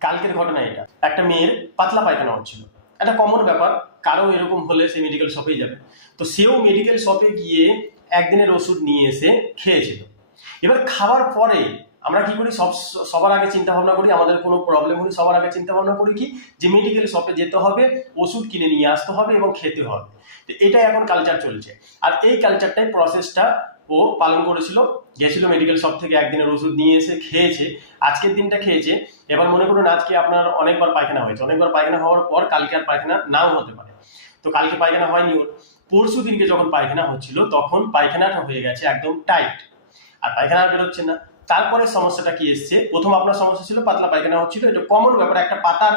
কালকের ঘটনা এটা। একটা মেয়ের পাতলা পায়খানা হচ্ছিল। একটা কমন ব্যাপার, কারও এরকম হলে সে মেডিকেল শপেই যাবে। তো সেও মেডিকেল শপে গিয়ে একদিনের ওষুধ নিয়ে এসে খেয়েছিল। এবার খাওয়ার পরে আমরা কি করি? সব, সবার আগে চিন্তা ভাবনা করি, আমাদের কোনো প্রবলেম হলে সবার আগে চিন্তা ভাবনা করি কি? যে মেডিকেল শপে যেতে হবে, ওষুধ কিনে নিয়ে আসতে হবে এবং খেতে হবে। তো এটাই এখন কালচার চলছে। আর এই কালচারটাই প্রসেসটা ও পালন করেছিল। গেছিল মেডিকেল শপ থেকে একদিনের ওষুধ নিয়ে এসে খেয়েছে। আজকের দিনটা খেয়েছে। এবার মনে করুন আজকে আপনার অনেকবার পায়খানা হয়েছে। অনেকবার পায়খানা হওয়ার পর কালকে আর পায়খানা নাও হতে পারে। তো কালকে পায়খানা হয়নি ওর। পরশু দিনকে যখন পায়খানা হচ্ছিল, তখন পায়খানাটা হয়ে গেছে একদম টাইট আর পায়খানা আর বেরোচ্ছে না। তারপরে সমস্যাটা কি এসছে? প্রথম আপনার সমস্যা ছিল পাতলা পায়খানা হচ্ছিল। এটা কমন ব্যাপার। একটা পাতার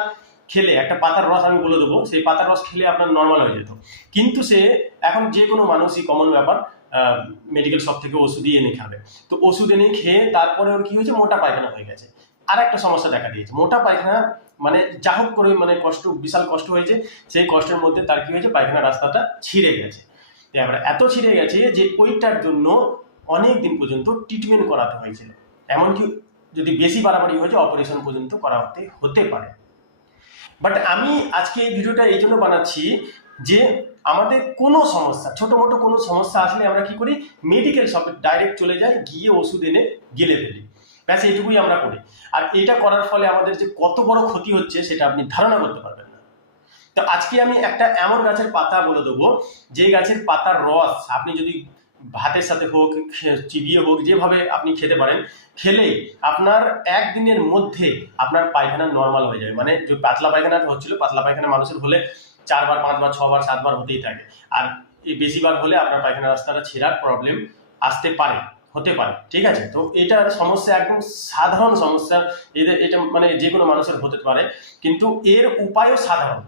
খেলে, একটা পাতার রস আমি বলে দেবো। সেই পাতার রস খেলে আপনার নর্মাল হয়ে যেত। কিন্তু সে এখন যে কোনো মানুষই কমন ব্যাপার। মেডিকেল শপ থেকে ওষুধই এনে খাবে। তো ওষুধ এনে খেয়ে তারপরে ওর কি হয়েছে? মোটা পায়খানা হয়ে গেছে। আর একটা সমস্যা দেখা দিয়েছে। মোটা পায়খানা মানে যা হোক করে মানে কষ্ট, বিশাল কষ্ট হয়েছে, সেই কষ্টের মধ্যে তার কি হয়েছে? পায়খানা রাস্তাটা ছিঁড়ে গেছে। এবার এত ছিঁড়ে গেছে যে ওইটার জন্য অনেক দিন পর্যন্ত ট্রিটমেন্ট করাতে হয়েছিল। এমনকি যদি বেশি বাড়াবাড়ি হয়েছে অপারেশন পর্যন্ত করা হতে হতে পারে। বাট আমি আজকে এই ভিডিওটা এই জন্য বানাচ্ছি যে আমাদের কোনো সমস্যা, ছোট মোটো কোনো সমস্যা আসলে আমরা কি করি? মেডিকেল শপে ডাইরেক্ট চলে যাই, গিয়ে ওষুধ এনে গেলে ফেলি। ব্যাস, এইটুকুই আমরা করি। আর এটা করার ফলে আমাদের যে কত বড় ক্ষতি হচ্ছে সেটা আপনি ধারণা করতে পারবেন না। তো আজকে আমি একটা এমন গাছের পাতা বলে দেবো, যে গাছের পাতার রস আপনি যদি ভাতের সাথে হোক চিবিয়ে হোক, যেভাবে আপনি খেতে পারেন খেলে আপনার একদিনের মধ্যে আপনার পায়খানা নর্মাল হয়ে যাবে। মানে যে পাতলা পায়খানাটা হচ্ছিল, পাতলা পায়খানা মানুষের হলে চারবার, পাঁচবার, ছবার, সাতবার হতেই থাকে। আর এই বেশিবার হলে আপনার পায়খানা রাস্তাটা ছেঁড়ার প্রবলেম আসতে পারে, হতে পারে, ঠিক আছে? তো এটা সমস্যা একদম সাধারণ সমস্যা। এদের, এটা মানে যে কোনো মানুষের হতে পারে, কিন্তু এর উপায়ও সাধারণ।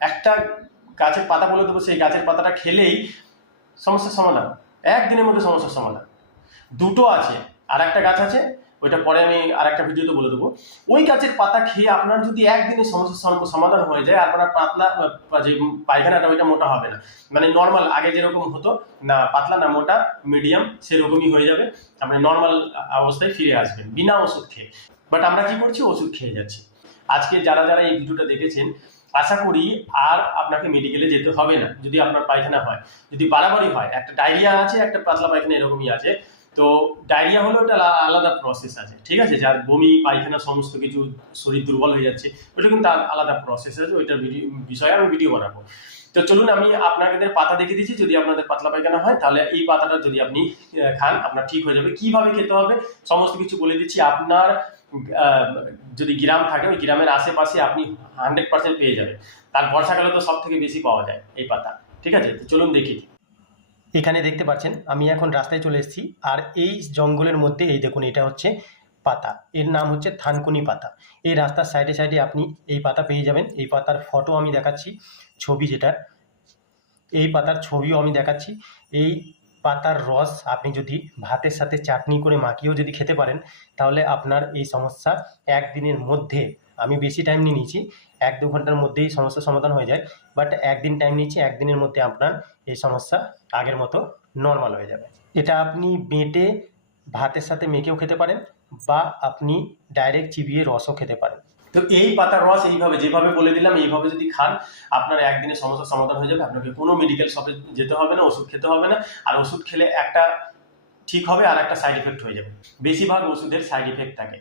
একটা গাছের পাতা বলে দেবো, সেই গাছের পাতাটা খেলেই সমস্যার সমাধান, একদিনের মধ্যে সমস্যার সমাধান। দুটো আছে আর একটা গাছ আছে ওইটা পরে আমি আর একটা ভিডিওতে বলে দেবো। ওই গাছের পাতা খেয়ে আপনার যদি একদিনে সমস্যার সমাধান হয়ে যায় আপনার পাতলা যে পায়খানাটা, ওইটা মোটা হবে না। মানে নর্মাল আগে যেরকম হতো, না পাতলা, না মোটা মিডিয়াম সেরকমই হয়ে যাবে। আপনি নর্মাল অবস্থায় ফিরে আসবেন, বিনা ওষুধ খেয়ে। বাট আমরা কি করছি? ওষুধ খেয়ে যাচ্ছি। আজকে যারা যারা এই ভিডিওটা দেখেছেন, আশা করি আর আপনাকে মেডিকেলে যেতে হবে না, যদি আপনার পায়খানা হয়। যদি বাড়াবাড়ি হয়, একটা ডায়রিয়া আছে, একটা পাতলা পায়খানা এরকমই আছে তো ডায়রিয়া হলো একটা আলাদা প্রসেস আছে, ঠিক আছে? যার বমি, পায়খানা, সমস্ত কিছু শরীর দুর্বল হয়ে যাচ্ছে ওটা কিন্তু আলাদা প্রসেস আছে, ওইটার ভিডিও বিষয়ে আমি ভিডিও বানাবো। তো চলুন আমি আপনাদের পাতা দেখে দিচ্ছি, যদি আপনাদের পাতলা পায়খানা হয়, তাহলে এই পাতাটা যদি আপনি খান, আপনার ঠিক হয়ে যাবে। কীভাবে খেতে হবে, সমস্ত কিছু বলে দিচ্ছি। আপনার যদি গ্রাম থাকে, ওই গ্রামের আশেপাশে আপনি হান্ড্রেড পার্সেন্ট পেয়ে যাবেন। তার বর্ষাকালে তো সব থেকে বেশি পাওয়া যায় এই পাতা, ঠিক আছে? তো চলুন দেখি এখানে দেখতে পাচ্ছেন, আমি এখন রাস্তায় চলে এসেছি। আর এই জঙ্গলের মধ্যে, এই দেখুন, এটা হচ্ছে পাতা। এর নাম হচ্ছে থানকুনি পাতা। এই রাস্তার সাইডে সাইডে আপনি এই পাতা পেয়ে যাবেন। এই পাতার ফটো আমি দেখাচ্ছি, ছবি যেটা। এই পাতার ছবিও আমি দেখাচ্ছি। এই পাতার রস আপনি যদি ভাতের সাথে চাটনি করে মাখিয়েও যদি খেতে পারেন, তাহলে আপনার এই সমস্যা একদিনের মধ্যে আমি বেশি টাইম নিয়ে নিয়েছি। এক দু ঘণ্টার মধ্যেই সমস্যার সমাধান হয়ে যায়। বাট একদিন টাইম নিচ্ছি একদিনের মধ্যে আপনার এই সমস্যা আগের মতো নর্মাল হয়ে যাবে। এটা আপনি বেটে ভাতের সাথে মেখেও খেতে পারেন বা আপনি ডাইরেক্ট চিবিয়ে রসও খেতে পারেন। তো এই পাতার রস এইভাবে, যেভাবে বলে দিলাম, এইভাবে যদি খান, আপনার একদিনের সমস্যার সমাধান হয়ে যাবে। আপনাকে কোনো মেডিকেল শপে যেতে হবে না, ওষুধ খেতে হবে না। আর ওষুধ খেলে একটা ঠিক হবে আর একটা সাইড এফেক্ট হয়ে যাবে। বেশিরভাগ ওষুধের সাইড এফেক্ট থাকে।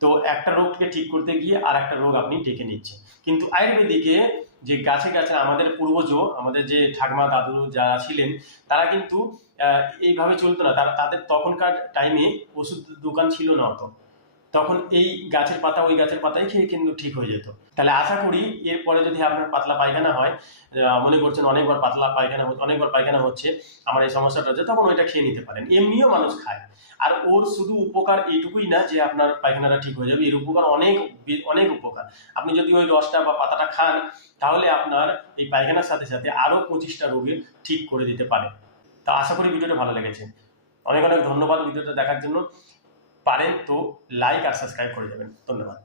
তো একটা রোগকে ঠিক করতে গিয়ে আর একটা রোগ আপনি ডেকে নিচ্ছেন। কিন্তু আয়ুর্বেদিকে যে গাছে গাছে আমাদের পূর্বজ, আমাদের যে ঠাকমা দাদু যারা ছিলেন, তারা কিন্তু এইভাবে চলতো না। তারা, তাদের তখনকার টাইমে ওষুধ দোকান ছিল না অত। তখন এই গাছের পাতা ওই গাছের পাতাই খেয়ে কিন্তু ঠিক হয়ে যেত। তাহলে আশা করি এরপরে যদি আপনার পাতলা পায়খানা হয় মনে করছেন অনেকবার পাতলা পায়খানা হচ্ছে, অনেকবার পায়খানা হচ্ছে, আমার এই সমস্যাটা হচ্ছে, তখন ওইটা খেয়ে নিতে পারেন। এমনিও মানুষ খায়। আর ওর শুধু উপকার এইটুকুই না যে আপনার পায়খানাটা ঠিক হয়ে যাবে, এর উপকার অনেক অনেক উপকার। আপনি যদি ওই রসটা বা পাতাটা খান, তাহলে আপনার এই পায়খানার সাথে সাথে আরও পঁচিশটা রোগের ঠিক করে দিতে পারে। তা আশা করি ভিডিওটা ভালো লেগেছে। অনেক অনেক ধন্যবাদ ভিডিওটা দেখার জন্য। পারেন তো লাইক আর সাবস্ক্রাইব করে যাবেন। ধন্যবাদ।